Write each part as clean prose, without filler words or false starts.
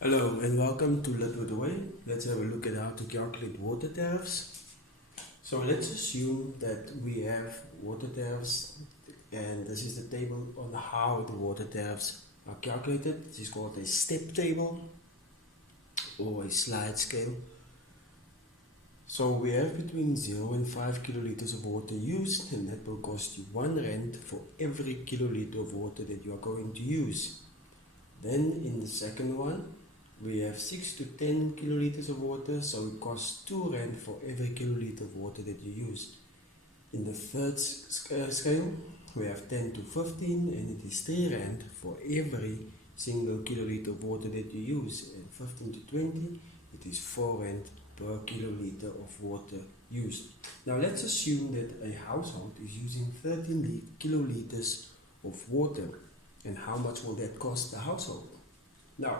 Hello and welcome to Let With Away. Let's have a look at how to calculate water tariffs. So let's assume that we have water tariffs and this is the table on how the water tariffs are calculated. This is called a step table or a slide scale. So we have between 0 and 5 kiloliters of water used, and that will cost you 1 rand for every kiloliter of water that you are going to use. Then in the second one, we have 6 to 10 kiloliters of water, so it costs 2 rand for every kiloliter of water that you use. In the third scale, we have 10 to 15, and it is 3 rand for every single kiloliter of water that you use. And 15 to 20, it is 4 rand per kiloliter of water used. Now let's assume that a household is using 13 kiloliters of water. And how much will that cost the household? Now,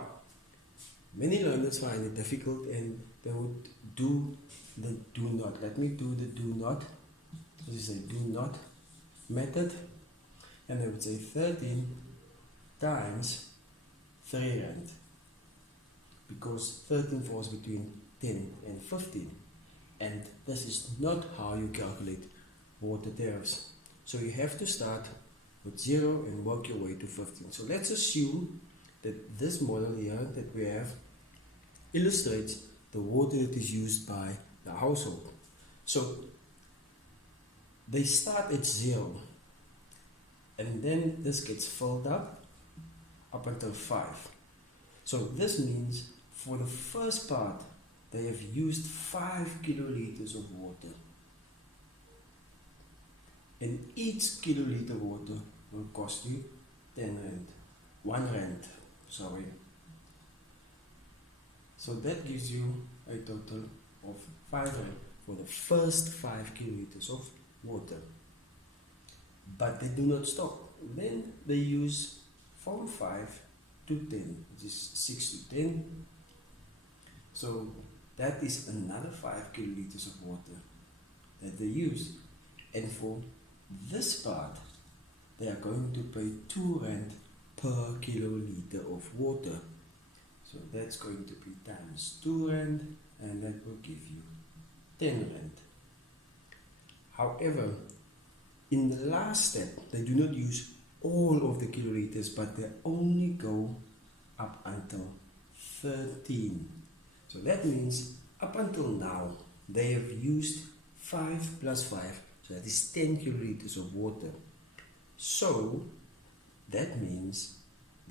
many learners find it difficult and they would do the do not. Let me do the do not. This is a do not method. And I would say 13 times 3 rand. Because 13 falls between 10 and 15. And this is not how you calculate water tariffs. So you have to start with 0 and work your way to 15. So let's assume that this model here that we have illustrates the water that is used by the household. So they start at 0 and then this gets filled up until 5. So this means for the first part they have used 5 kiloliters of water. And each kiloliter water will cost you 10 rand. 1 rand, sorry. So that gives you a total of 5 rand for the first 5 kiloliters of water. But they do not stop. Then they use from 5 to 10, which is 6 to 10. So that is another 5 kiloliters of water that they use. And for this part, they are going to pay 2 rand per kiloliter of water. So that's going to be times 2 rand, and that will give you 10 rand. However, in the last step, they do not use all of the kiloliters, but they only go up until 13. So that means up until now, they have used 5 plus 5, so that is 10 kiloliters of water. So that means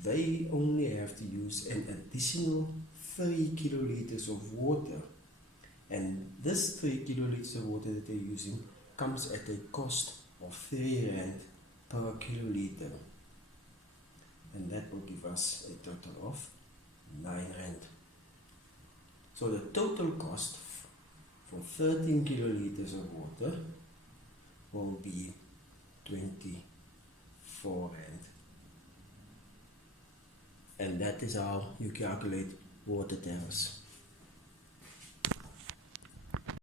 they only have to use an additional 3 kiloliters of water. And this 3 kiloliters of water that they're using comes at a cost of 3 rand per kiloliter. And that will give us a total of 9 rand. So the total cost for 13 kiloliters of water will be 24 rand. And that is how you calculate water tariffs.